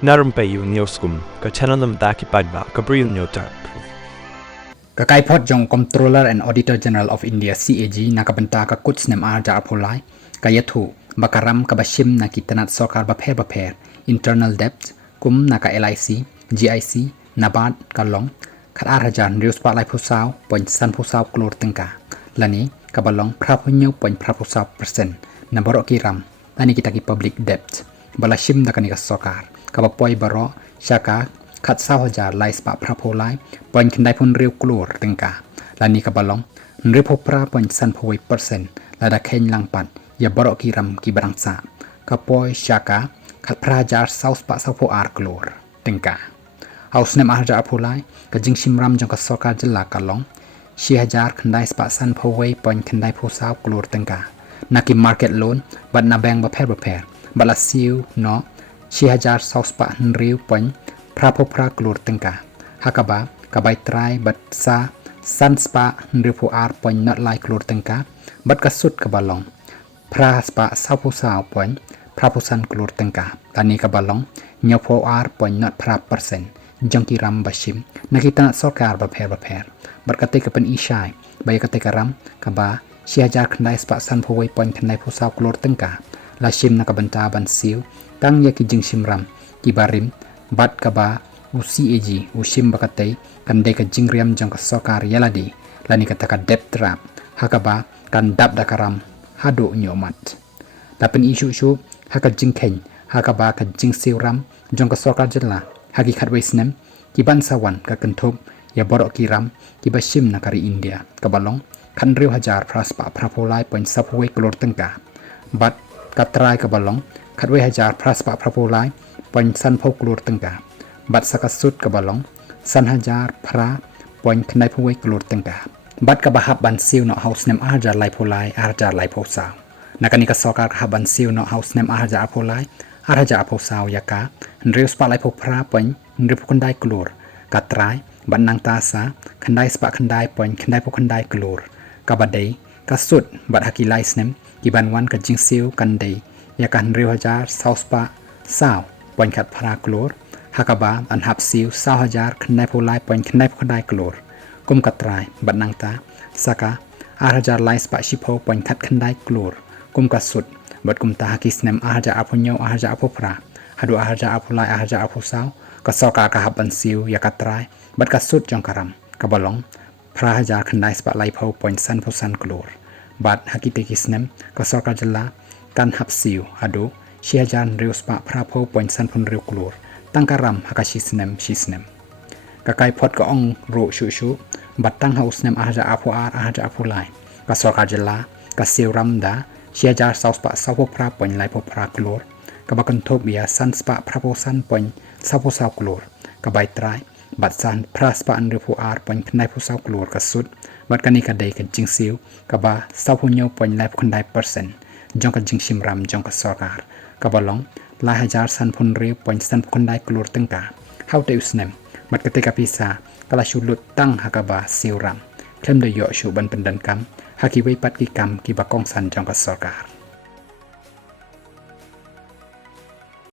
Na Rympei U Hynñiewtrep ka channel nabynta ki paidbah ka Bri U Hynñiewtrep. Kakai pot jong Comptroller and Auditor General of India CAG nakabenta ka kuts nem arja apolai kayathu bakaram kabashim na kitanat Sorkar baper internal debt kum naka LIC GIC nabat kalong khat arhajan rius pa lai phusau point san phusau klor tengka lani kabalong prapunyo point prapusau persen na baroh kiram lani kita ki public debt balashim nakani ka Sorkar kabapoi baroh Haka khat sao hajar lai spa prapolai point kendai pun riu klor tengka lani kabalong nripopra point san phoi persen lada khen langpat ya baroh kiram ki barangsa kapoi Haka khat prajar saus pa sao po ar klor tengka Haus nem arja apolai ka jing simram jong ka Sorkar Jylla kalong 6000 kendai spa san phoi point kendai phusau klor tengka naki market loan bat na bank baper bala Siew no 6000 saus pa riu point prapopra klor tengka hakaba kabai try bat sa san spa riu pu ar point not like klor tengka bat kasut kabalong pra spa sao phusau point prapusan klor tengka tani kabalong nyopo ar point not pra persen jong kiram bashim nakita Sorkar baper berkate kapan isai bay kate karam kaba 6000 kendai spa san phoi point kendai phusau klor tengka lashim nakabenta ban Siew Tang ya ki jing simram ki barim bat kaba UCAG usim bakate kandai ka jingriam jong ka Sorkar yaladi lani kata ka debt trap hakaba kan dap dakaram hado nyomat dapen isu haka jingkhen hakaba ka jing siram jong ka Sorkar Jylla hagi khatwei snem ki ban sawan ka kenthop ya baroh kiram ki bashim nakari India kabalong khan riu hajar praspa prapolai point sapoi klor tengka bat katrai kabalong khatwei hajar praspa prapolai point san phok klor tengka bat sakasut kabalong san hajar pra point khnai phoi klor tengka bat ka bahap ban Siew no house nem hajar lai pholai hajar lai phosa nakani ka Sorkar ka ban Siew no house nem hajar pholai hajar phosau yaka riu spa lai phopra point riu khandai klor katrai ban nang tasa khandai spa khandai point khandai khandai klor kabadai kasut bat haki lai snem ki ban wan ka jing Siew kandai ya kan riu hajar saus pa sao point khat phara klor hakaba an hap Siew sao hajar khandai pholai point khandai klor kum katrai bat nang ta saka hajar lai spa shipo point khat khandai klor kum kasut bat kum ta haki snem hajar apunyo hajar apopra hadu hajar apulai hajar apusau ka Sorkar ka haban Siew ya katrai bat kasut jong karam kabalong pra hajar khandai spa lai pho point san phosan klor bat hakite kisnem ka Sorkar Jylla kan hap Siew hadu 6000 riu spa pra pho point san phun riu klor tangkaram hakashi snem ka kai phot ka ong ro shu bat tang haus nem hajar apu ar hajar apulai ka Sorkar Jylla ka Siew ramda 6000 saus pa sapo pra point lai pho pra klor ka bakan thop ya san spa pra pho san point sapo sau klor ka bai trai bat san pra spa an riu ar point knai pho sau klor ka sut bat kani ka dei ka jing Siew ka ba sapo nyo point lai khandai persen jong ka jing simram jong ka Sorkar ka balong lai hajar san phun riu point san khandai klor tengka how to use nem bat ketika Pisa kala shulut Tang hakaba Siew ram Khlem Daioh Shuh ban Pyndonkam Kiwei pat ki kam ki bakong san jong ka Sorkar